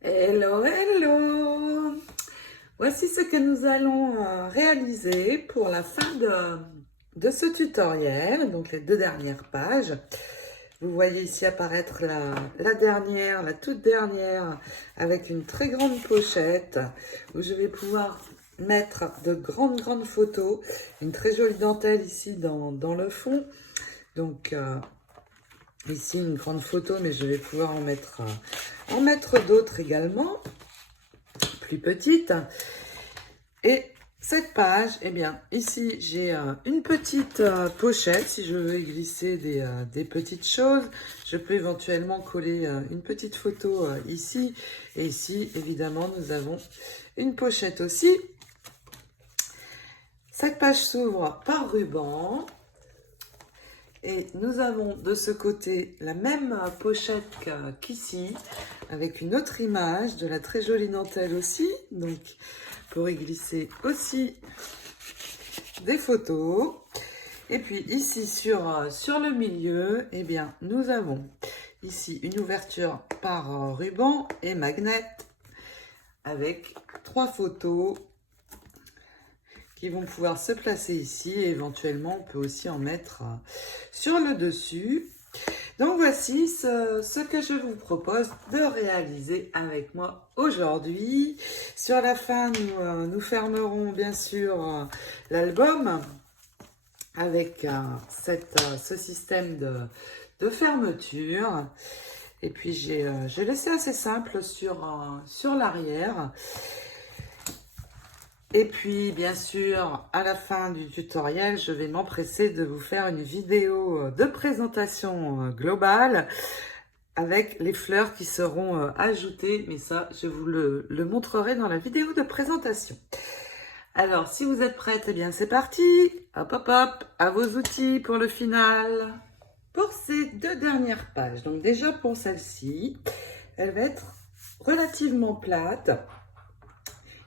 Hello, hello! Voici ce que nous allons réaliser pour la fin de ce tutoriel, donc les deux dernières pages. Vous voyez ici apparaître la dernière, la toute dernière, avec une très grande pochette où je vais pouvoir mettre de grandes photos, une très jolie dentelle ici dans le fond. Donc ici une grande photo, mais je vais pouvoir en mettre d'autres également, plus petites. Et cette page, eh bien, ici, j'ai une petite pochette. Si je veux y glisser des petites choses, je peux éventuellement coller une petite photo ici. Et ici, évidemment, nous avons une pochette aussi. Cette page s'ouvre par ruban. Et nous avons de ce côté la même pochette qu'ici, avec une autre image de la très jolie dentelle aussi. Donc, pour y glisser aussi des photos. Et puis ici sur le milieu, eh bien, nous avons ici une ouverture par ruban et magnet avec 3 photos qui vont pouvoir se placer ici. Et éventuellement, on peut aussi en mettre sur le dessus. Donc voici ce que je vous propose de réaliser avec moi aujourd'hui. Sur la fin, nous fermerons bien sûr l'album avec ce système de fermeture. Et puis j'ai laissé assez simple sur l'arrière. Et puis, bien sûr, à la fin du tutoriel, je vais m'empresser de vous faire une vidéo de présentation globale avec les fleurs qui seront ajoutées. Mais ça, je vous le montrerai dans la vidéo de présentation. Alors, si vous êtes prête, eh bien, c'est parti. Hop, hop, hop, à vos outils pour le final. Pour ces deux dernières pages, donc déjà pour celle-ci, elle va être relativement plate.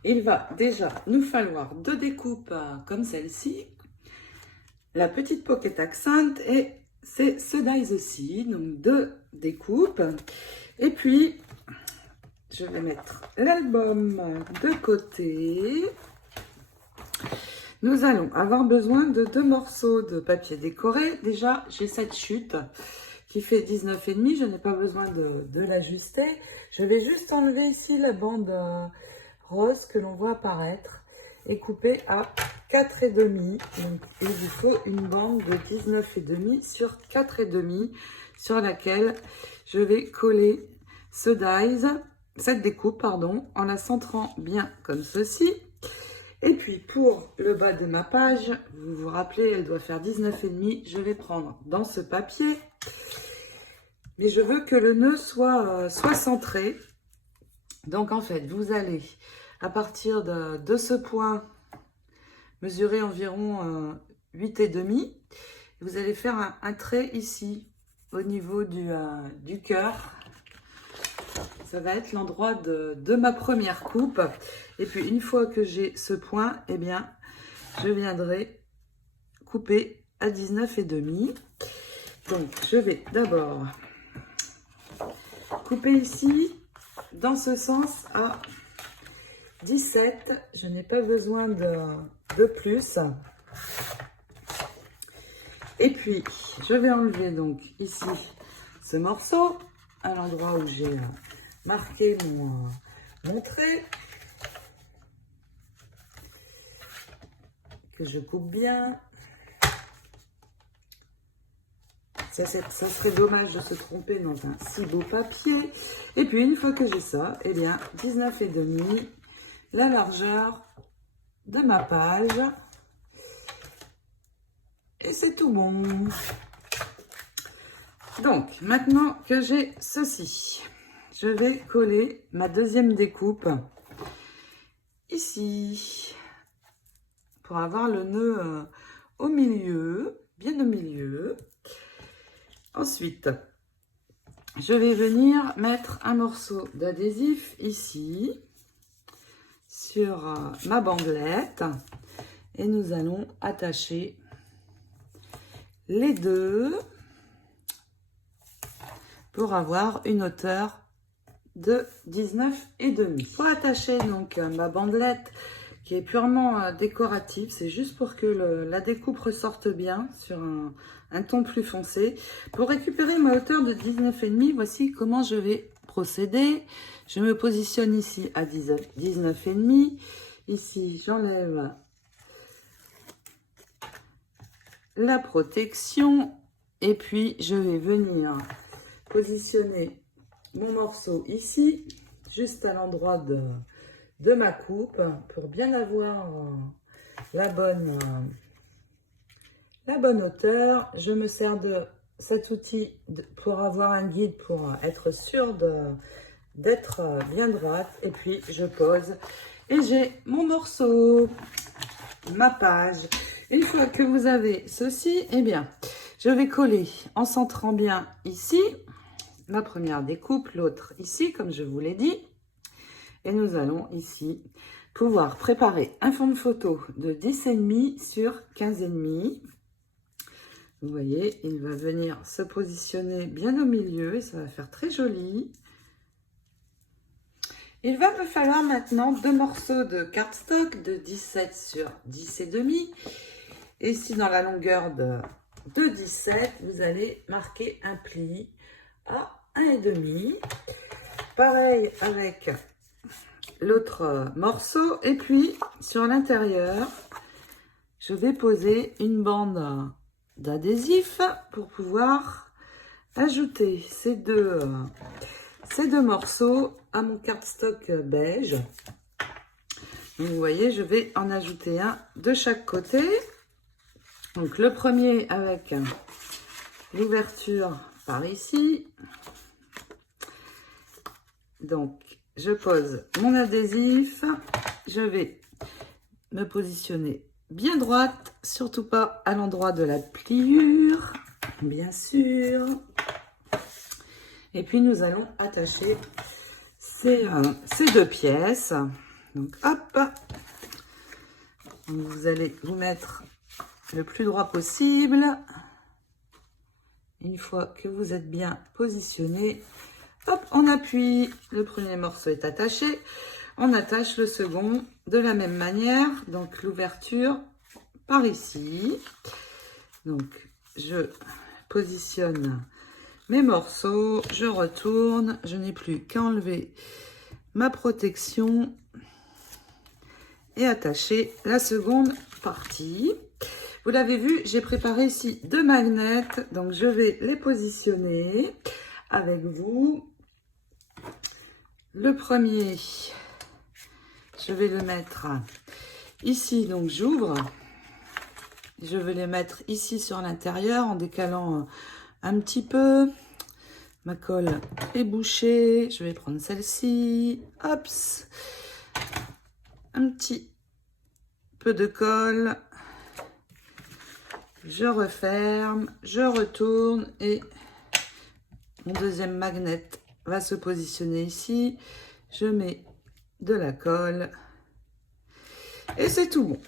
Il va déjà nous falloir deux découpes comme celle-ci, la petite pocket accent et c'est ce dies aussi, donc deux découpes. Et puis, je vais mettre l'album de côté. Nous allons avoir besoin de 2 morceaux de papier décoré. Déjà, j'ai cette chute qui fait 19,5. Je n'ai pas besoin de l'ajuster. Je vais juste enlever ici la bande rose que l'on voit apparaître et couper à 4,5. Donc, il vous faut une bande de 19,5 sur 4,5 sur laquelle je vais coller cette découpe, en la centrant bien comme ceci. Et puis pour le bas de ma page, vous vous rappelez, elle doit faire 19,5. Je vais prendre dans ce papier, mais je veux que le nœud soit centré. Donc en fait, vous allez à partir de ce point mesurer environ 8,5. Vous allez faire un trait ici au niveau du cœur. Ça va être l'endroit de ma première coupe. Et puis, une fois que j'ai ce point, eh bien, je viendrai couper à 19,5. Donc, je vais d'abord couper ici, dans ce sens, à 17. Je n'ai pas besoin de plus. Et puis, je vais enlever donc ici ce morceau à l'endroit où j'ai marqué mon trait, que je coupe bien. Ça serait dommage de se tromper dans un si beau papier. Et puis une fois que j'ai ça, eh bien 19,5, la largeur de ma page. Et c'est tout bon. Donc maintenant que j'ai ceci, je vais coller ma deuxième découpe ici pour avoir le nœud au milieu, bien au milieu. Ensuite, je vais venir mettre un morceau d'adhésif ici sur ma bandelette et nous allons attacher les deux pour avoir une hauteur de 19,5. Pour attacher donc ma bandelette qui est purement décorative, c'est juste pour que la découpe ressorte bien sur un ton plus foncé. Pour récupérer ma hauteur de 19,5, voici comment je vais procéder. Je me positionne ici à 19,5. Ici, j'enlève la protection et puis je vais venir positionner mon morceau ici, juste à l'endroit de ma coupe, pour bien avoir la bonne hauteur. Je me sers de cet outil pour avoir un guide, pour être sûr d'être bien droite. Et puis je pose et j'ai mon morceau, ma page. Une fois que vous avez ceci, eh bien, je vais coller en centrant bien ici ma première découpe, l'autre ici, comme je vous l'ai dit. Et nous allons ici pouvoir préparer un fond de photo de 10,5 sur 15,5. Vous voyez, il va venir se positionner bien au milieu et ça va faire très joli. Il va me falloir maintenant 2 morceaux de cardstock de 17 sur 10,5. Et ici, dans la longueur de 17, vous allez marquer un pli à 1,5. Pareil avec l'autre morceau. Et puis, sur l'intérieur, je vais poser une bande d'adhésif pour pouvoir ajouter ces deux morceaux à mon cardstock beige. Donc, vous voyez, je vais en ajouter un de chaque côté. Donc, le premier avec l'ouverture par ici. Donc, je pose mon adhésif. Je vais me positionner bien droite, surtout pas à l'endroit de la pliure, bien sûr. Et puis, nous allons attacher ces 2 pièces. Donc, hop, vous allez vous mettre le plus droit possible. Une fois que vous êtes bien positionné, hop, on appuie. Le premier morceau est attaché. On attache le second de la même manière. Donc, l'ouverture par ici. Donc, je positionne mes morceaux. Je retourne. Je n'ai plus qu'à enlever ma protection et attacher la seconde partie. Vous l'avez vu, j'ai préparé ici 2 magnets, donc je vais les positionner avec vous. Le premier, je vais le mettre ici, donc j'ouvre. Je vais les mettre ici sur l'intérieur en décalant un petit peu. Ma colle est bouchée, je vais prendre celle-ci, hop, un petit peu de colle. Je referme, je retourne et mon deuxième magnet va se positionner ici. Je mets de la colle et c'est tout bon.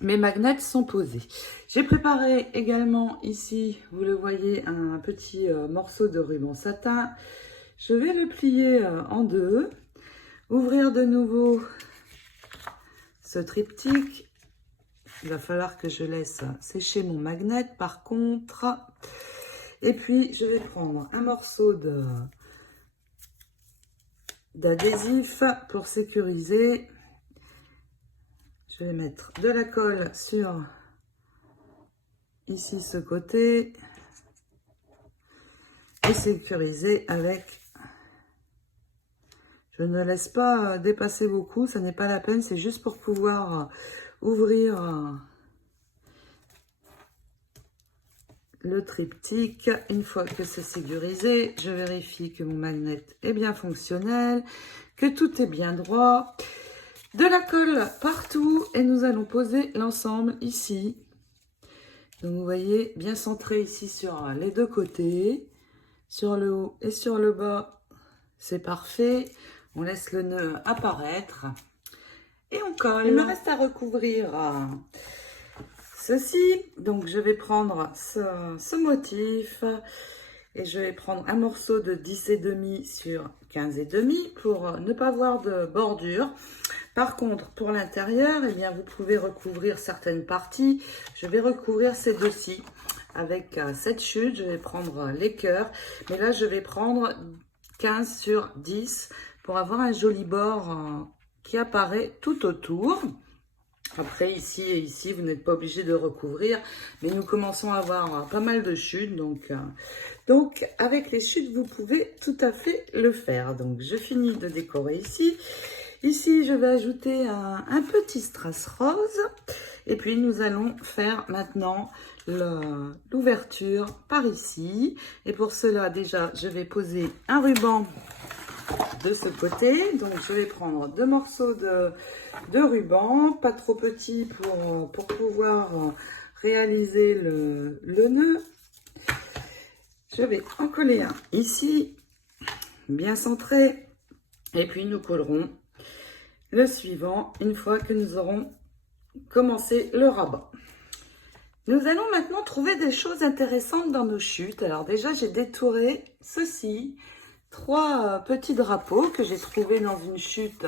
Mes magnets sont posés. J'ai préparé également ici, vous le voyez, un petit morceau de ruban satin. Je vais le plier en 2, ouvrir de nouveau ce triptyque. Il va falloir que je laisse sécher mon magnet par contre. Et puis, je vais prendre un morceau d'adhésif pour sécuriser. Je vais mettre de la colle sur ici ce côté. Et sécuriser avec... Je ne laisse pas dépasser beaucoup, ça n'est pas la peine, c'est juste pour pouvoir ouvrir le triptyque. Une fois que c'est sécurisé, je vérifie que mon magnet est bien fonctionnel, que tout est bien droit. De la colle partout et nous allons poser l'ensemble ici. Donc vous voyez, bien centré ici sur les 2 côtés, sur le haut et sur le bas, c'est parfait. On laisse le nœud apparaître et on colle. Il me reste à recouvrir ceci. Donc je vais prendre ce motif Et je vais prendre un morceau de 10,5 sur 15,5 pour ne pas avoir de bordure. Par contre, pour l'intérieur, eh bien, vous pouvez recouvrir certaines parties. Je vais recouvrir ces deux-ci avec cette chute. Je vais prendre les cœurs. Mais là, je vais prendre 15 sur 10 pour avoir un joli bord qui apparaît tout autour. Après, ici et ici, vous n'êtes pas obligé de recouvrir, mais nous commençons à avoir pas mal de chutes, donc avec les chutes, vous pouvez tout à fait le faire. Donc, je finis de décorer ici. Ici, je vais ajouter un petit strass rose, et puis nous allons faire maintenant l'ouverture par ici. Et pour cela, déjà, je vais poser un ruban de ce côté. Donc je vais prendre 2 morceaux de ruban, pas trop petit pour pouvoir réaliser le nœud. Je vais en coller un ici, bien centré, et puis nous collerons le suivant une fois que nous aurons commencé le rabat. Nous allons maintenant trouver des choses intéressantes dans nos chutes. Alors déjà, j'ai détouré ceci. 3 petits drapeaux que j'ai trouvés dans une chute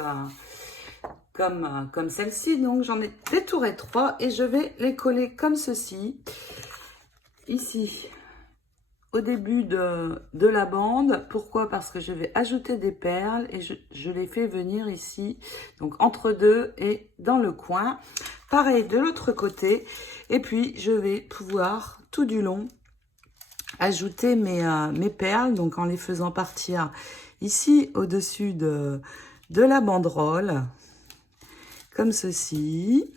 comme celle-ci. Donc, j'en ai détouré 3 et je vais les coller comme ceci. Ici, au début de la bande. Pourquoi? Parce que je vais ajouter des perles et je les fais venir ici. Donc, entre deux et dans le coin. Pareil de l'autre côté. Et puis, je vais pouvoir tout du long ajouter mes perles, donc en les faisant partir ici au-dessus de la banderole, comme ceci,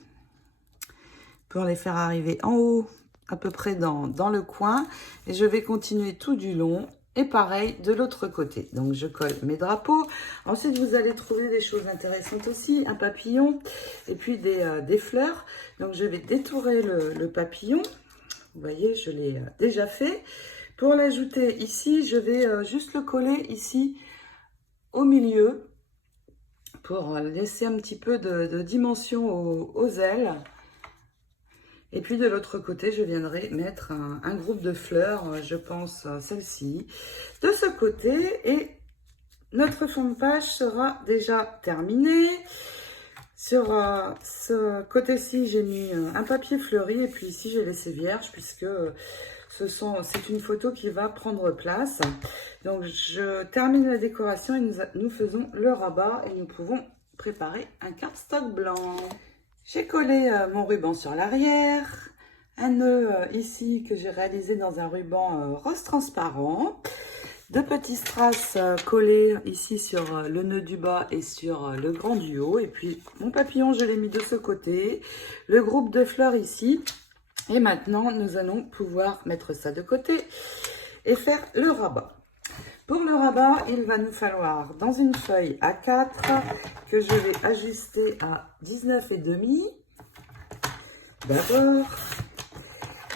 pour les faire arriver en haut, à peu près dans le coin. Et je vais continuer tout du long, et pareil de l'autre côté. Donc je colle mes drapeaux. Ensuite, vous allez trouver des choses intéressantes aussi, un papillon, et puis des fleurs. Donc je vais détourer le papillon. Vous voyez, je l'ai déjà fait. Pour l'ajouter ici, je vais juste le coller ici au milieu pour laisser un petit peu de dimension aux ailes. Et puis de l'autre côté, je viendrai mettre un groupe de fleurs, je pense celle-ci, de ce côté. Et notre fond de page sera déjà terminé. Sur ce côté-ci, j'ai mis un papier fleuri et puis ici, j'ai laissé vierge puisque c'est une photo qui va prendre place. Donc, je termine la décoration et nous faisons le rabat et nous pouvons préparer un cardstock blanc. J'ai collé mon ruban sur l'arrière, un nœud ici que j'ai réalisé dans un ruban rose transparent. 2 petits strass collés ici sur le nœud du bas et sur le grand du haut. Et puis mon papillon, je l'ai mis de ce côté. Le groupe de fleurs ici. Et maintenant, nous allons pouvoir mettre ça de côté et faire le rabat. Pour le rabat, il va nous falloir dans une feuille A4 que je vais ajuster à 19,5 d'abord.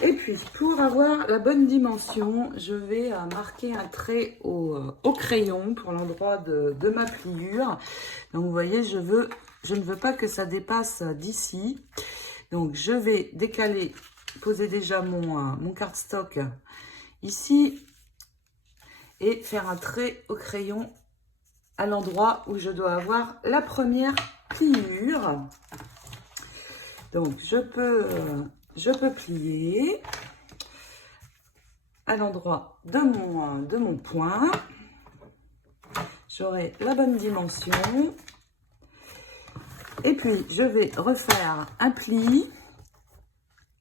Et puis, pour avoir la bonne dimension, je vais marquer un trait au crayon pour l'endroit de ma pliure. Donc, vous voyez, je ne veux pas que ça dépasse d'ici. Donc, je vais décaler, poser déjà mon cardstock ici et faire un trait au crayon à l'endroit où je dois avoir la première pliure. Donc, je peux plier à l'endroit de mon point. J'aurai la bonne dimension. Et puis, je vais refaire un pli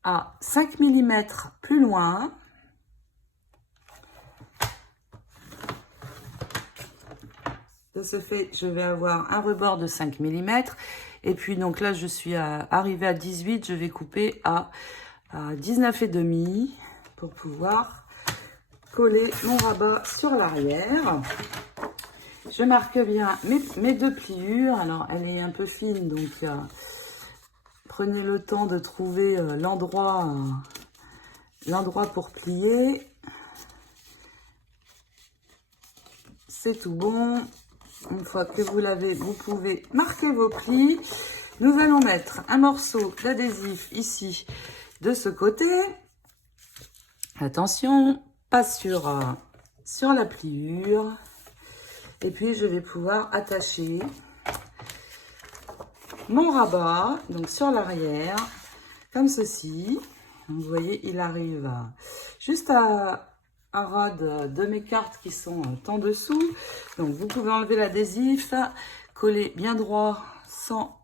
à 5 mm plus loin. De ce fait, je vais avoir un rebord de 5 mm. Et puis, donc là, je suis arrivée à 18. Je vais couper à 19,5 pour pouvoir coller mon rabat sur l'arrière. Je marque bien mes 2 pliures. Alors, elle est un peu fine, donc prenez le temps de trouver l'endroit pour plier. C'est tout bon. Une fois que vous l'avez, vous pouvez marquer vos plis. Nous allons mettre un morceau d'adhésif ici de ce côté. Attention, pas sur sur la pliure. Et puis, je vais pouvoir attacher mon rabat, donc sur l'arrière, comme ceci. Donc, vous voyez, il arrive juste à ras de mes cartes qui sont en dessous. Donc, vous pouvez enlever l'adhésif, coller bien droit sans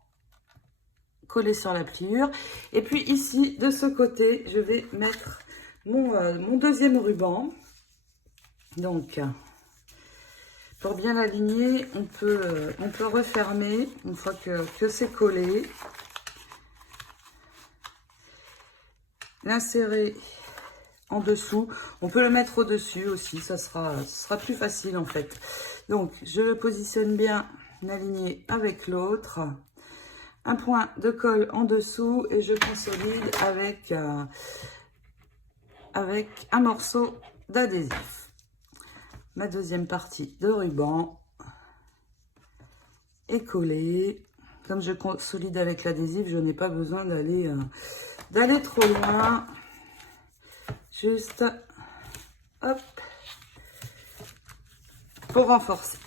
coller sur la pliure. Et puis ici, de ce côté, je vais mettre mon deuxième ruban. Donc, pour bien l'aligner, on peut refermer une fois que c'est collé. L'insérer en dessous. On peut le mettre au-dessus aussi, ce sera plus facile en fait. Donc, je le positionne bien aligné avec l'autre. Un point de colle en dessous et je consolide avec un morceau d'adhésif. Ma deuxième partie de ruban est collée. Comme je consolide avec l'adhésif, je n'ai pas besoin d'aller trop loin. Juste, hop, pour renforcer.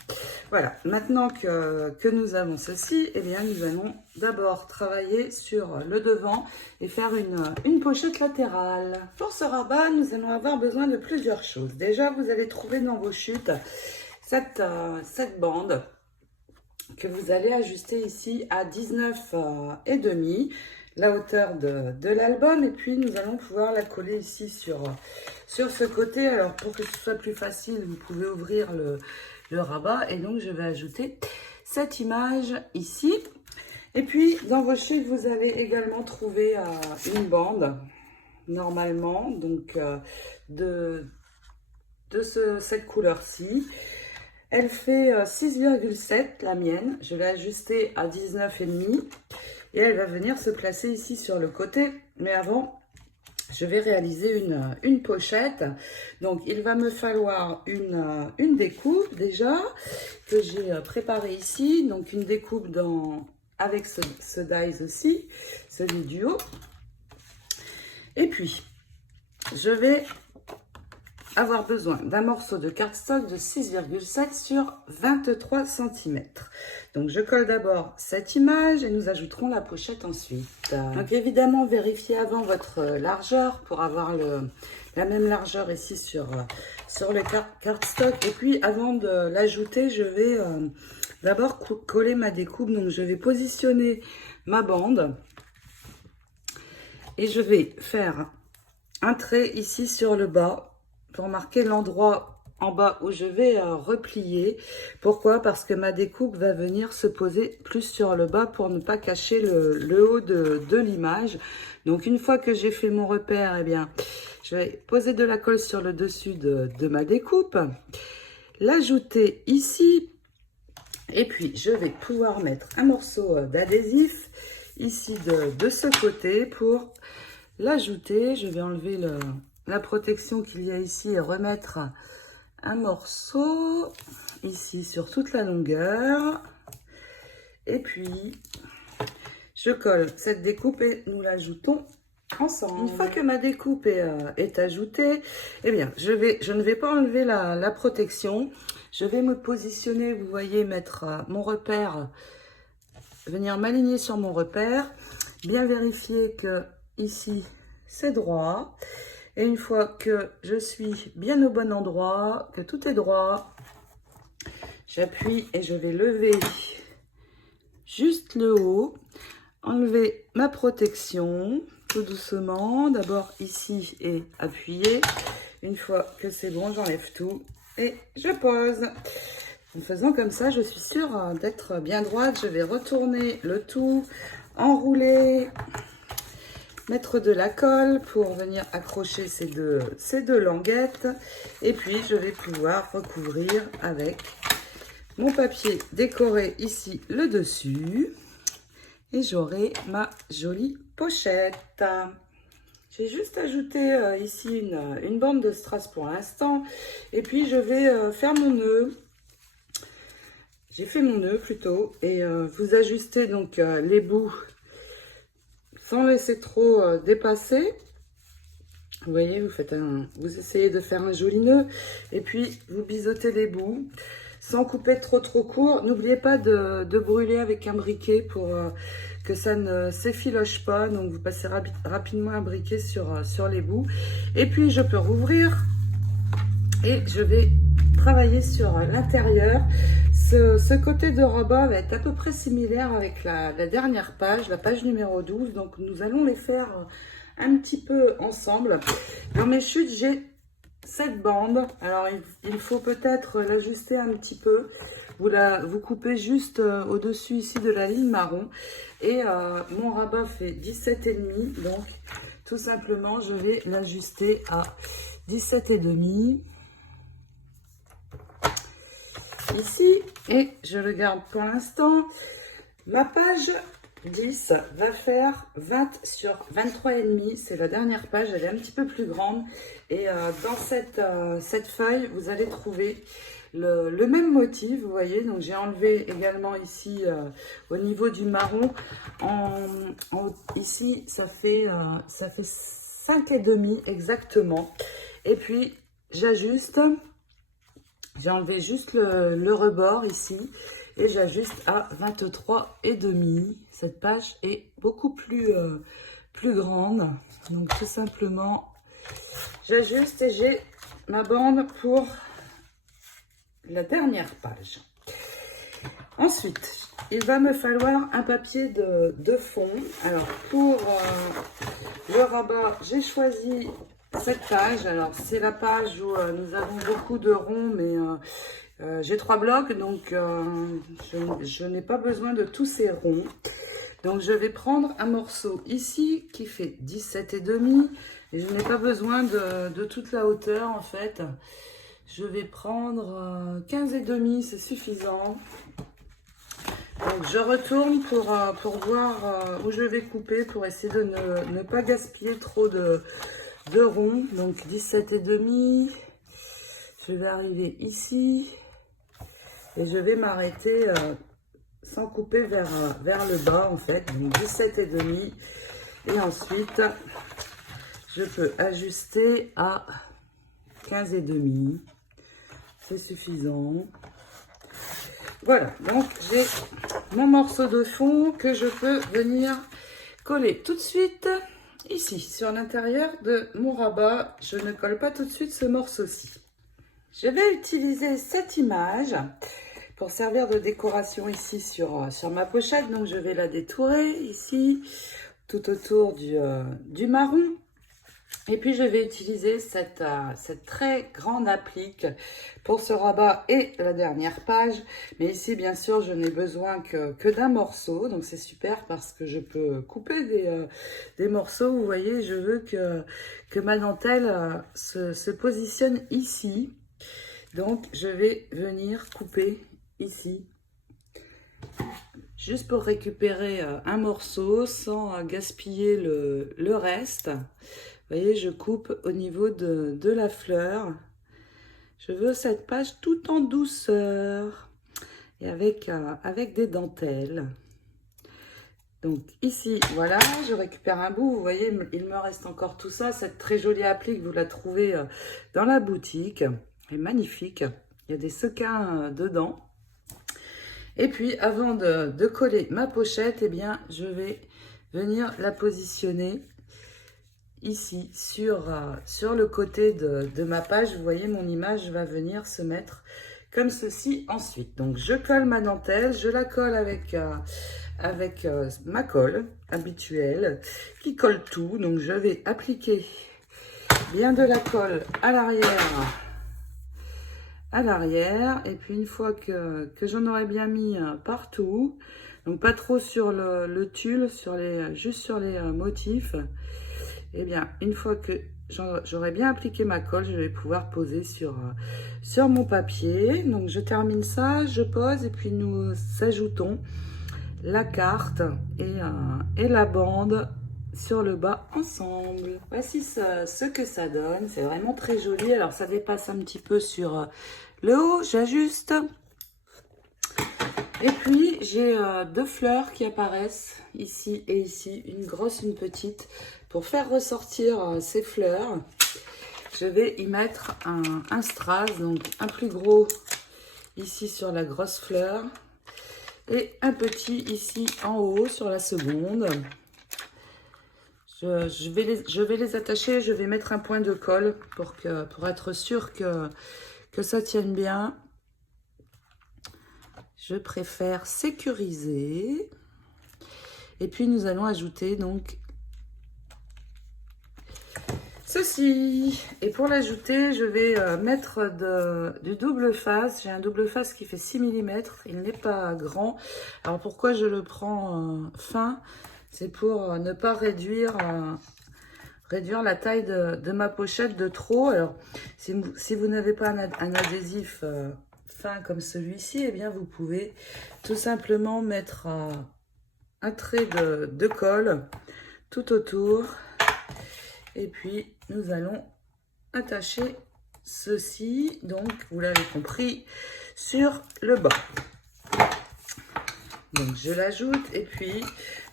Voilà, maintenant que nous avons ceci, eh bien, nous allons d'abord travailler sur le devant et faire une pochette latérale. Pour ce rabat, nous allons avoir besoin de plusieurs choses. Déjà, vous allez trouver dans vos chutes cette bande que vous allez ajuster ici à 19,5, la hauteur de l'album. Et puis, nous allons pouvoir la coller ici sur ce côté. Alors, pour que ce soit plus facile, vous pouvez ouvrir le rabat et donc je vais ajouter cette image ici. Et puis dans vos chutes vous allez également trouver une bande normalement donc cette couleur-ci. Elle fait 6,7 la mienne. Je vais ajuster à 19,5 et elle va venir se placer ici sur le côté. Mais avant, je vais réaliser une pochette. Donc, il va me falloir une découpe déjà que j'ai préparée ici. Donc, une découpe avec ce dies aussi, celui du haut. Et puis, je vais avoir besoin d'un morceau de cardstock de 6,7 sur 23 cm. Donc, je colle d'abord cette image et nous ajouterons la pochette ensuite. Donc, évidemment, vérifiez avant votre largeur pour avoir la même largeur ici sur le cardstock. Et puis, avant de l'ajouter, je vais d'abord coller ma découpe. Donc, je vais positionner ma bande et je vais faire un trait ici sur le bas pour marquer l'endroit en bas où je vais replier. Pourquoi? Parce que ma découpe va venir se poser plus sur le bas pour ne pas cacher le haut de l'image. Donc une fois que j'ai fait mon repère, eh bien, je vais poser de la colle sur le dessus de ma découpe, l'ajouter ici et puis je vais pouvoir mettre un morceau d'adhésif ici de ce côté pour l'ajouter. Je vais enlever la protection qu'il y a ici et remettre un morceau ici sur toute la longueur. Et puis, je colle cette découpe et nous l'ajoutons ensemble. Une fois que ma découpe est ajoutée, eh bien, je ne vais pas enlever la protection. Je vais me positionner, vous voyez, mettre mon repère, venir m'aligner sur mon repère, bien vérifier que ici, c'est droit. Et une fois que je suis bien au bon endroit, que tout est droit, j'appuie et je vais lever juste le haut, enlever ma protection tout doucement. D'abord ici et appuyer. Une fois que c'est bon, j'enlève tout et je pose. En faisant comme ça, je suis sûre d'être bien droite. Je vais retourner le tout, enrouler, mettre de la colle pour venir accrocher ces deux languettes. Et puis, je vais pouvoir recouvrir avec mon papier décoré ici le dessus. Et j'aurai ma jolie pochette. J'ai juste ajouté ici une bande de strass pour l'instant. Et puis, je vais faire mon nœud. J'ai fait mon nœud plutôt. Et vous ajustez donc les bouts sans laisser trop dépasser. Vous voyez, vous essayez de faire un joli nœud et puis vous biseautez les bouts sans couper trop court. N'oubliez pas de brûler avec un briquet pour que ça ne s'effiloche pas. Donc vous passez rapidement un briquet sur les bouts. Et puis je peux rouvrir et je vais travailler sur l'intérieur. Ce côté de rabat va être à peu près similaire avec la dernière page, la page numéro 12. Donc nous allons les faire un petit peu ensemble. Dans mes chutes, j'ai cette bande. Alors il faut peut-être l'ajuster un petit peu. Vous coupez juste au-dessus ici de la ligne marron. Et mon rabat fait 17,5. Donc tout simplement, je vais l'ajuster à 17,5. Ici, et je le garde pour l'instant. Ma page 10 va faire 20 sur 23,5. C'est la dernière page, elle est un petit peu plus grande. Et dans cette feuille, vous allez trouver le même motif, vous voyez. Donc j'ai enlevé également ici au niveau du marron. Ici, ça fait 5,5 exactement. Et puis j'ajuste. J'ai enlevé juste le rebord ici et j'ajuste à 23,5. Cette page est beaucoup plus grande. Donc tout simplement, j'ajuste et j'ai ma bande pour la dernière page. Ensuite, il va me falloir un papier de fond. Alors pour le rabat, j'ai choisi cette page. Alors c'est la page où nous avons beaucoup de ronds, mais j'ai 3 blocs, donc je n'ai pas besoin de tous ces ronds. Donc je vais prendre un morceau ici qui fait 17,5 et je n'ai pas besoin de toute la hauteur en fait. Je vais prendre 15,5, c'est suffisant. Donc je retourne pour voir où je vais couper pour essayer de ne pas gaspiller trop de ronds. Donc 17,5. Je vais arriver ici et je vais m'arrêter sans couper vers le bas en fait. Donc 17,5. Et ensuite je peux ajuster à 15,5. C'est suffisant. Voilà, donc j'ai mon morceau de fond que je peux venir coller tout de suite ici sur l'intérieur de mon rabat. Je ne colle pas tout de suite ce morceau-ci. Je vais utiliser cette image pour servir de décoration ici sur ma pochette. Donc je vais la détourer ici tout autour du marron. Et puis je vais utiliser cette très grande applique pour ce rabat et la dernière page. Mais ici bien sûr je n'ai besoin que d'un morceau. Donc c'est super parce que je peux couper des morceaux. Vous voyez, je veux que ma dentelle se positionne ici. Donc je vais venir couper ici. Juste pour récupérer un morceau sans gaspiller le reste. Vous voyez, je coupe au niveau de la fleur. Je veux cette page tout en douceur et avec des dentelles. Donc ici, voilà, je récupère un bout. Vous voyez, il me reste encore tout ça. Cette très jolie applique, vous la trouvez dans la boutique. Elle est magnifique. Il y a des sequins dedans. Et puis, avant de coller ma pochette, eh bien, je vais venir la positionner ici sur le côté de ma page. Vous voyez, mon image va venir se mettre comme ceci ensuite. Donc je colle ma dentelle, je la colle avec ma colle habituelle qui colle tout. Donc je vais appliquer bien de la colle à l'arrière, et puis une fois que j'en aurai bien mis partout, donc pas trop sur le tulle, juste sur les motifs. Et bien, une fois que j'aurai bien appliqué ma colle, je vais pouvoir poser sur mon papier. Donc, je termine ça, je pose et puis nous ajoutons la carte et la bande sur le bas ensemble. Voici ce que ça donne. C'est vraiment très joli. Alors, ça dépasse un petit peu sur le haut. J'ajuste. Et puis, j'ai 2 fleurs qui apparaissent ici et ici. Une grosse, une petite. pour faire ressortir ces fleurs, je vais y mettre un strass, donc un plus gros ici sur la grosse fleur et un petit ici en haut sur la seconde. Je vais les attacher, je vais mettre un point de colle pour être sûr que ça tienne bien. Je préfère sécuriser. Et puis nous allons ajouter donc ceci. Et pour l'ajouter, je vais mettre du double face. J'ai un double face qui fait 6 mm. Il n'est pas grand. Alors pourquoi je le prends fin? C'est pour ne pas réduire la taille de ma pochette de trop. Alors, si vous n'avez pas un adhésif fin comme celui-ci, eh bien, vous pouvez tout simplement mettre un trait de colle tout autour. Et puis, nous allons attacher ceci, donc, vous l'avez compris, sur le bas. Donc, je l'ajoute et puis,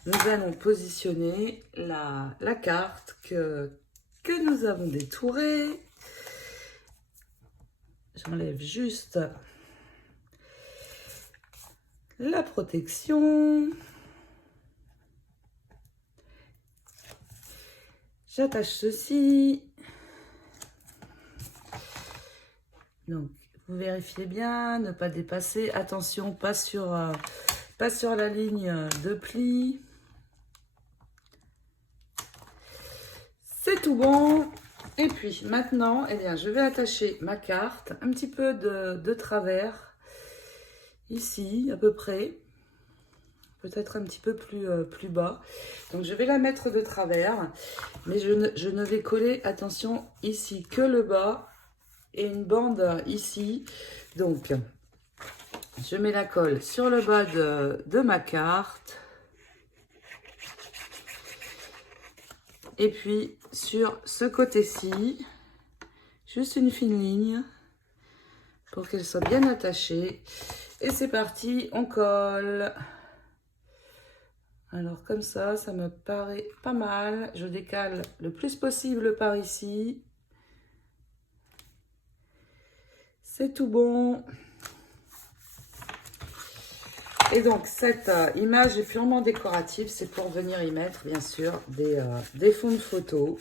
nous allons positionner la carte que nous avons détourée. J'enlève juste la protection. J'attache ceci. Donc, vous vérifiez bien, ne pas dépasser. Attention, pas sur la ligne de pli. C'est tout bon. Et puis maintenant, eh bien, je vais attacher ma carte un petit peu de travers, ici à peu près, peut-être un petit peu plus bas. Donc je vais la mettre de travers, mais je ne vais coller, attention, ici que le bas et une bande ici. Donc je mets la colle sur le bas de ma carte. Et puis, sur ce côté-ci, juste une fine ligne pour qu'elle soit bien attachée. Et c'est parti, on colle. Alors, comme ça me paraît pas mal. Je décale le plus possible par ici. C'est tout bon. Et donc, cette image est purement décorative. C'est pour venir y mettre, bien sûr, des fonds de photos.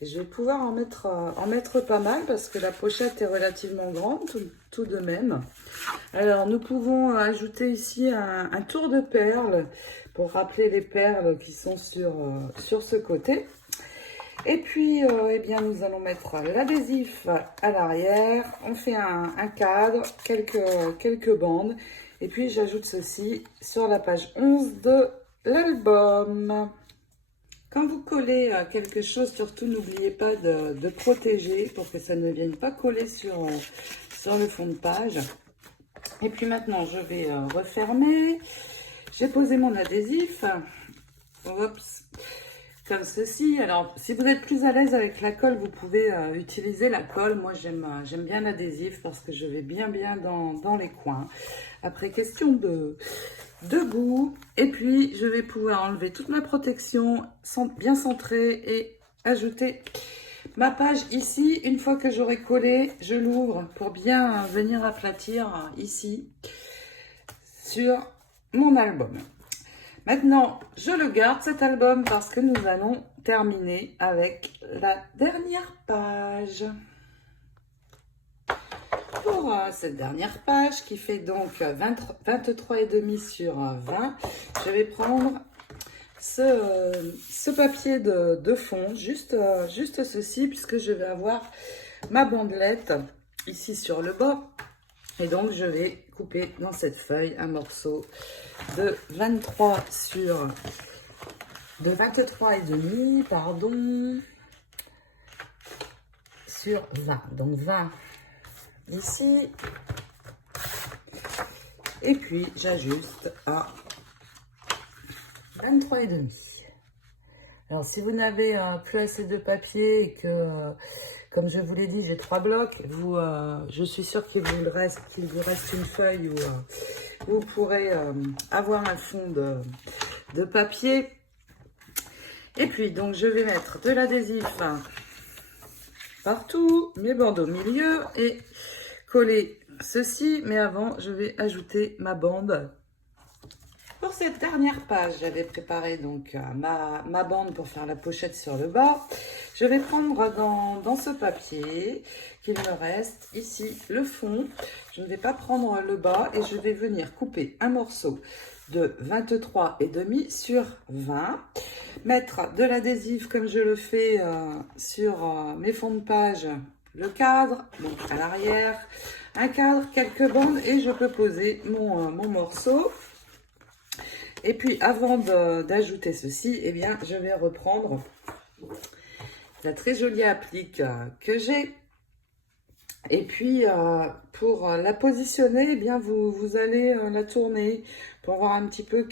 Et je vais pouvoir en mettre pas mal parce que la pochette est relativement grande, tout de même. Alors, nous pouvons ajouter ici un tour de perles pour rappeler les perles qui sont sur ce côté. Et puis, eh bien, nous allons mettre l'adhésif à l'arrière. On fait un cadre, quelques bandes. Et puis, j'ajoute ceci sur la page 11 de l'album. Quand vous collez quelque chose, surtout, n'oubliez pas de protéger pour que ça ne vienne pas coller sur le fond de page. Et puis maintenant, je vais refermer. J'ai posé mon adhésif. Oups. Comme ceci. Alors, si vous êtes plus à l'aise avec la colle, vous pouvez utiliser la colle. Moi, j'aime bien l'adhésif parce que je vais bien dans les coins. Après, question de goût. Et puis, je vais pouvoir enlever toute ma protection, bien centrée et ajouter ma page ici. Une fois que j'aurai collé, je l'ouvre pour bien venir aplatir ici sur mon album. Maintenant, je le garde cet album parce que nous allons terminer avec la dernière page. Pour cette dernière page qui fait donc 23,5 sur 20, je vais prendre ce papier de fond, juste ceci, puisque je vais avoir ma bandelette ici sur le bas. Et donc, je vais couper dans cette feuille un morceau de 23,5, pardon, sur 20. Donc, 20 ici. Et puis, j'ajuste à 23,5. Alors, si vous n'avez plus assez de papier et que, comme je vous l'ai dit, j'ai 3 blocs, je suis sûre qu'il vous reste une feuille où vous pourrez avoir un fond de papier. Et puis, donc, je vais mettre de l'adhésif partout, mes bandes au milieu et coller ceci. Mais avant, je vais ajouter ma bande. Pour cette dernière page, j'avais préparé donc ma bande pour faire la pochette sur le bas. Je vais prendre dans ce papier qu'il me reste ici le fond. Je ne vais pas prendre le bas et je vais venir couper un morceau de 23,5 sur 20. Mettre de l'adhésif comme je le fais sur mes fonds de page, le cadre, donc à l'arrière, un cadre, quelques bandes et je peux poser mon morceau. Et puis, avant d'ajouter ceci, eh bien, je vais reprendre la très jolie applique que j'ai. Et puis, pour la positionner, eh bien, vous allez la tourner pour voir un petit peu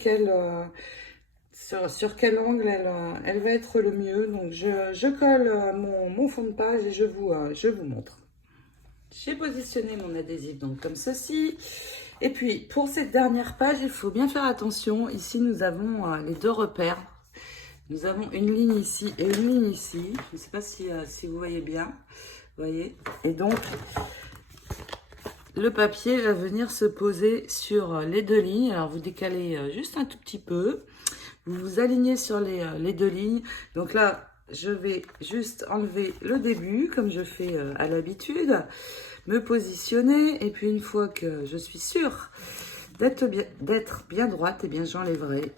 sur quel angle elle va être le mieux. Donc, je colle mon fond de page et je vous montre. J'ai positionné mon adhésif donc comme ceci. Et puis, pour cette dernière page, il faut bien faire attention. Ici, nous avons les deux repères. Nous avons une ligne ici et une ligne ici. Je ne sais pas si vous voyez bien. Vous voyez? Et donc, le papier va venir se poser sur les deux lignes. Alors, vous décalez juste un tout petit peu. Vous vous alignez sur les deux lignes. Donc là, je vais juste enlever le début, comme je fais à l'habitude. Me positionner. Et puis, une fois que je suis sûre d'être bien droite, et bien j'enlèverai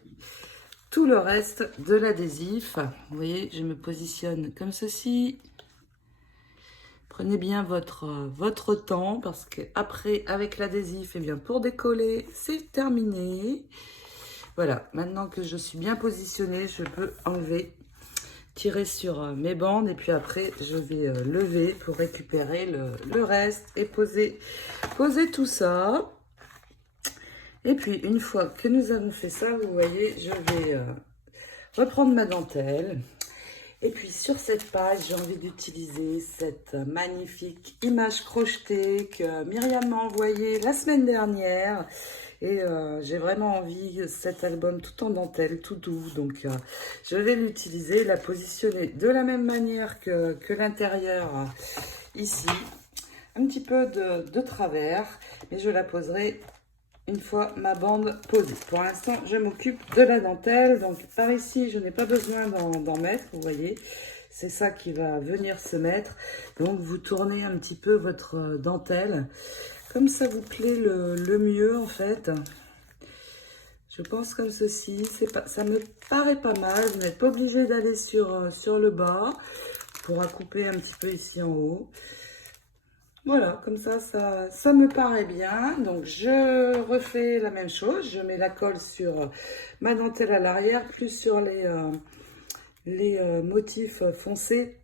tout le reste de l'adhésif. Vous voyez, je me positionne comme ceci. Prenez bien votre temps parce que après avec l'adhésif, et bien pour décoller, c'est terminé. Voilà, maintenant que je suis bien positionnée, je peux enlever, tirer sur mes bandes et puis après je vais lever pour récupérer le reste et poser tout ça. Et puis, une fois que nous avons fait ça, vous voyez, je vais reprendre ma dentelle. Et puis, sur cette page, j'ai envie d'utiliser cette magnifique image crochetée que Myriam m'a envoyée la semaine dernière. Et j'ai vraiment envie de cet album tout en dentelle, tout doux. Donc, je vais l'utiliser, la positionner de la même manière que l'intérieur ici. Un petit peu de travers, mais je la poserai une fois ma bande posée. Pour l'instant, je m'occupe de la dentelle. Donc, par ici, je n'ai pas besoin d'en mettre. Vous voyez, c'est ça qui va venir se mettre. Donc, vous tournez un petit peu votre dentelle. Comme ça vous plaît le mieux, en fait. Je pense comme ceci. Ça me paraît pas mal. Vous n'êtes pas obligé d'aller sur le bas. On pourra couper un petit peu ici en haut. Voilà, comme ça me paraît bien. Donc, je refais la même chose. Je mets la colle sur ma dentelle à l'arrière, plus sur les motifs foncés.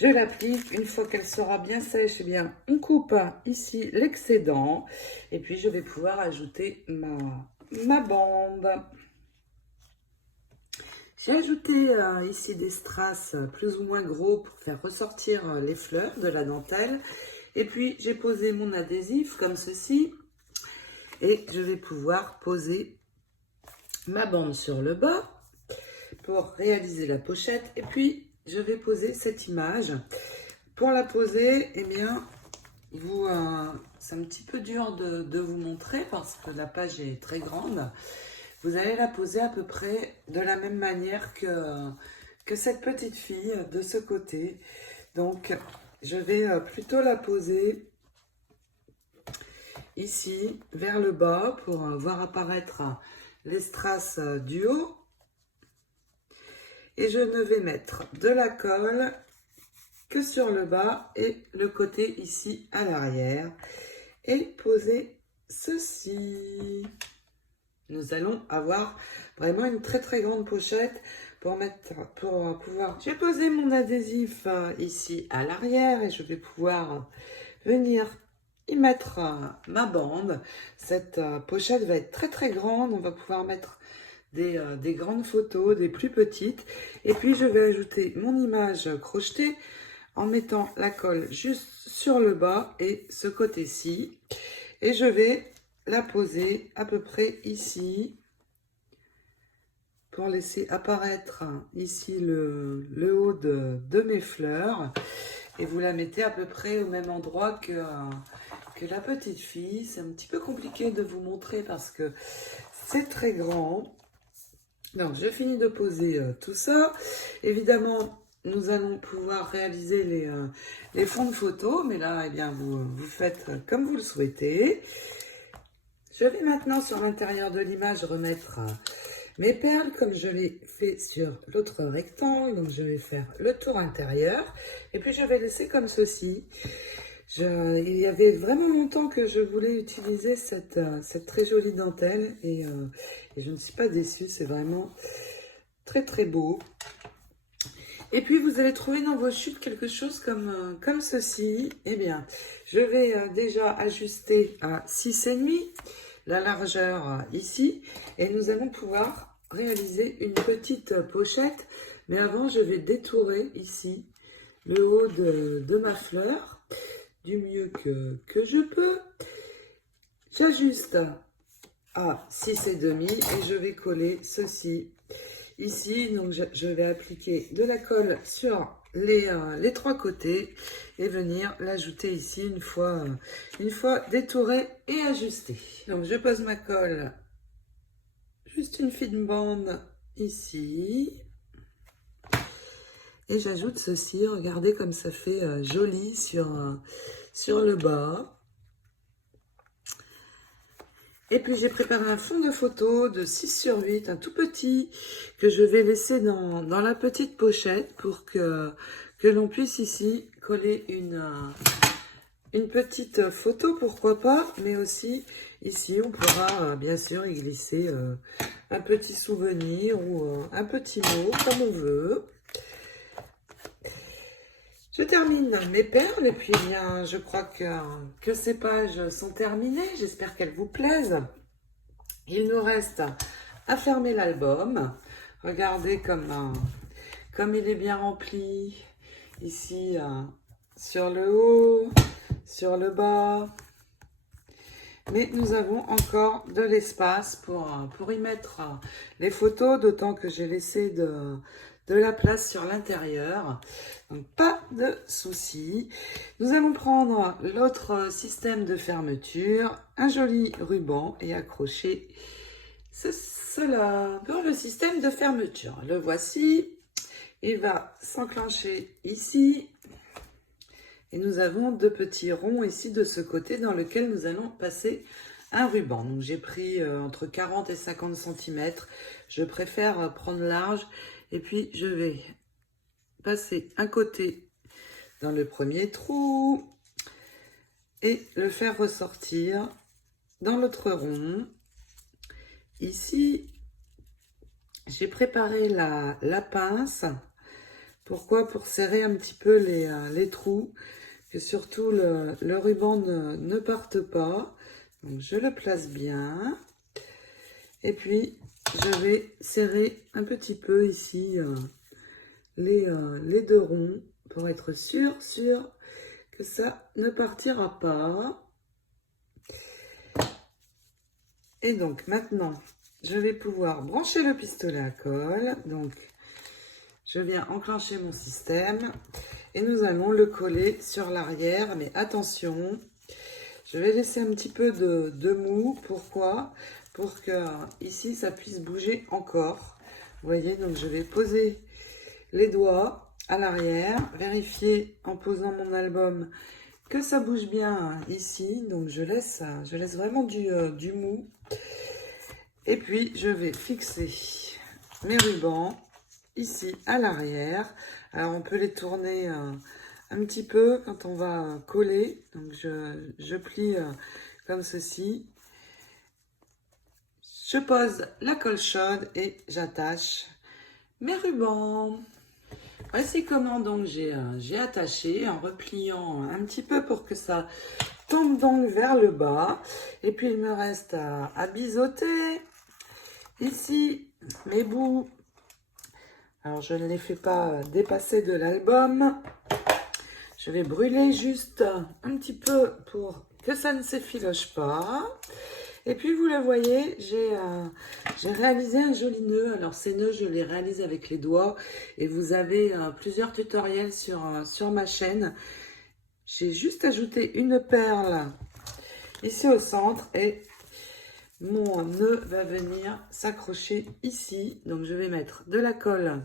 Je l'applique. Une fois qu'elle sera bien sèche, eh bien, on coupe ici l'excédent. Et puis, je vais pouvoir ajouter ma bande. J'ai ajouté ici des strass plus ou moins gros pour faire ressortir les fleurs de la dentelle. Et puis, j'ai posé mon adhésif comme ceci. Et je vais pouvoir poser ma bande sur le bas pour réaliser la pochette. Et puis, je vais poser cette image. Pour la poser, eh bien, c'est un petit peu dur de vous montrer parce que la page est très grande. Vous allez la poser à peu près de la même manière que cette petite fille de ce côté. Donc, je vais plutôt la poser ici, vers le bas, pour voir apparaître les strass du haut. Et je ne vais mettre de la colle que sur le bas et le côté ici à l'arrière. Et poser ceci. Nous allons avoir vraiment une très très grande pochette pour pouvoir... J'ai posé mon adhésif ici à l'arrière et je vais pouvoir venir y mettre ma bande. Cette pochette va être très très grande. On va pouvoir mettre des grandes photos, des plus petites. Et puis je vais ajouter mon image crochetée en mettant la colle juste sur le bas et ce côté-ci. Et je vais la poser à peu près ici. pour laisser apparaître ici le haut de mes fleurs. Et vous la mettez à peu près au même endroit que la petite fille. C'est un petit peu compliqué de vous montrer parce que c'est très grand. Donc, je finis de poser tout ça. Évidemment, nous allons pouvoir réaliser les fonds de photos. Mais là, eh bien, vous faites comme vous le souhaitez. Je vais maintenant sur l'intérieur de l'image remettre mes perles comme je l'ai fait sur l'autre rectangle. Donc, je vais faire le tour intérieur. Et puis, je vais laisser comme ceci. Il y avait vraiment longtemps que je voulais utiliser cette très jolie dentelle et je ne suis pas déçue, c'est vraiment très très beau. Et puis vous allez trouver dans vos chutes quelque chose comme ceci. Eh bien, je vais déjà ajuster à 6,5 la largeur ici et nous allons pouvoir réaliser une petite pochette. Mais avant, je vais détourer ici le haut de ma fleur du mieux que je peux. J'ajuste à 6,5 et je vais coller ceci ici. Donc je vais appliquer de la colle sur les trois côtés et venir l'ajouter ici une fois détouré et ajusté. Donc je pose ma colle, juste une fine bande ici. Et j'ajoute ceci, regardez comme ça fait joli sur le bas. Et puis j'ai préparé un fond de photo de 6/8, un tout petit, que je vais laisser dans la petite pochette pour que l'on puisse ici coller une petite photo, pourquoi pas, mais aussi ici on pourra bien sûr y glisser un petit souvenir ou un petit mot comme on veut. Je termine mes perles et puis bien, je crois que ces pages sont terminées. J'espère qu'elles vous plaisent. Il nous reste à fermer l'album. Regardez comme il est bien rempli. Ici, sur le haut, sur le bas. Mais nous avons encore de l'espace pour y mettre les photos, d'autant que j'ai laissé de la place sur l'intérieur. Donc, pas de souci. Nous allons prendre l'autre système de fermeture, un joli ruban et accrocher cela pour le système de fermeture. Le voici. Il va s'enclencher ici. Et nous avons deux petits ronds ici de ce côté dans lequel nous allons passer un ruban. Donc j'ai pris entre 40 et 50 cm. Je préfère prendre large. Et puis je vais passer un côté dans le premier trou et le faire ressortir dans l'autre rond. Ici, j'ai préparé la pince. Pourquoi? Pour serrer un petit peu les trous, que surtout le ruban ne parte pas. Donc je le place bien. Et puis, je vais serrer un petit peu ici les deux ronds pour être sûr que ça ne partira pas. Et donc maintenant, je vais pouvoir brancher le pistolet à colle. Donc, je viens enclencher mon système et nous allons le coller sur l'arrière. Mais attention, je vais laisser un petit peu de mou. Pourquoi? Pour que ici, ça puisse bouger encore. Vous voyez, donc je vais poser les doigts à l'arrière, vérifier en posant mon album que ça bouge bien ici. Donc je laisse vraiment du mou. Et puis je vais fixer mes rubans ici à l'arrière. Alors on peut les tourner un petit peu quand on va coller. Donc je plie comme ceci. Je pose la colle chaude et j'attache mes rubans. Voici comment donc j'ai attaché en repliant un petit peu pour que ça tombe donc vers le bas. Et puis il me reste à biseauter ici mes bouts. Alors je ne les fais pas dépasser de l'album. Je vais brûler juste un petit peu pour que ça ne s'effiloche pas. Et puis vous le voyez, j'ai réalisé un joli nœud. Alors ces nœuds, je les réalise avec les doigts et vous avez plusieurs tutoriels sur ma chaîne. J'ai juste ajouté une perle ici au centre et mon nœud va venir s'accrocher ici. Donc je vais mettre de la colle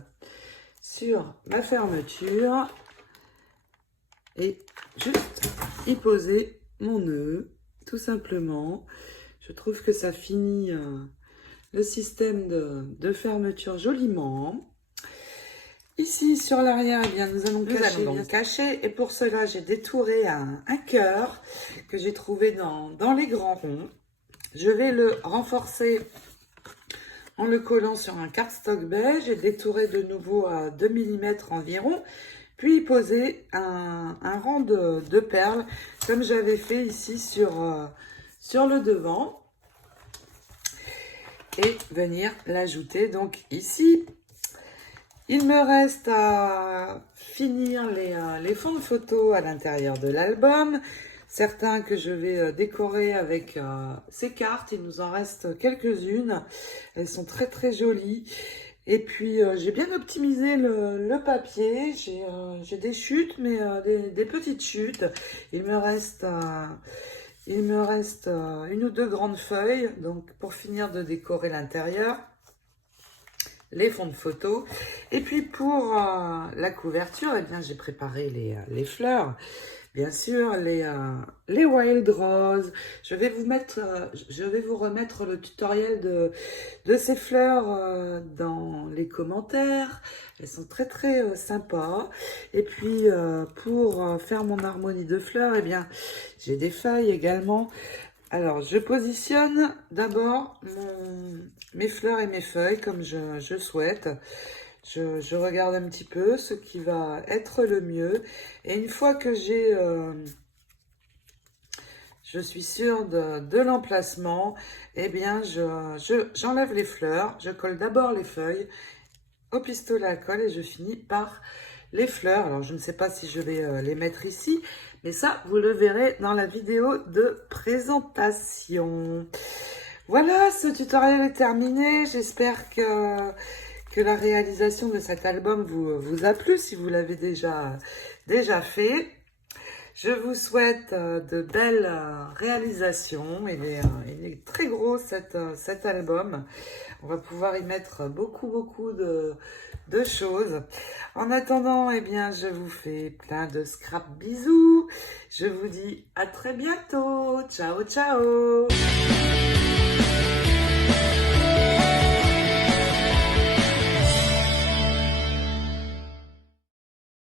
sur ma fermeture et juste y poser mon nœud, tout simplement. Je trouve que ça finit le système de fermeture joliment. Ici, sur l'arrière, eh bien, nous allons cacher. Et pour cela, j'ai détouré un cœur que j'ai trouvé dans les grands ronds. Je vais le renforcer en le collant sur un cardstock beige. J'ai détouré de nouveau à 2 mm environ. Puis poser un rang de perles, comme j'avais fait ici sur le devant. Et venir l'ajouter donc ici. Il me reste à finir les fonds de photos à l'intérieur de l'album. Certains que je vais décorer avec ces cartes. Il nous en reste quelques-unes. Elles sont très très jolies. Et puis, j'ai bien optimisé le papier. J'ai des chutes, mais des petites chutes. Il me reste une ou deux grandes feuilles. Donc, pour finir de décorer l'intérieur, les fonds de photos. Et puis, pour la couverture, eh bien, j'ai préparé les fleurs. Bien sûr, les Wild Rose. Je vais vous remettre le tutoriel de ces fleurs dans les commentaires. Elles sont très très sympas. Et puis, pour faire mon harmonie de fleurs, eh bien, j'ai des feuilles également. Alors, je positionne d'abord mes fleurs et mes feuilles comme je souhaite. Je regarde un petit peu ce qui va être le mieux. Et une fois que je suis sûre de l'emplacement, eh bien, j'enlève les fleurs. Je colle d'abord les feuilles au pistolet à colle et je finis par les fleurs. Alors, je ne sais pas si je vais les mettre ici, mais ça, vous le verrez dans la vidéo de présentation. Voilà, ce tutoriel est terminé. J'espère que la réalisation de cet album vous a plu, si vous l'avez déjà fait. Je vous souhaite de belles réalisations. Il est très gros cet album. On va pouvoir y mettre beaucoup de choses. En attendant, eh bien, je vous fais plein de scrap bisous. Je vous dis à très bientôt. Ciao, ciao.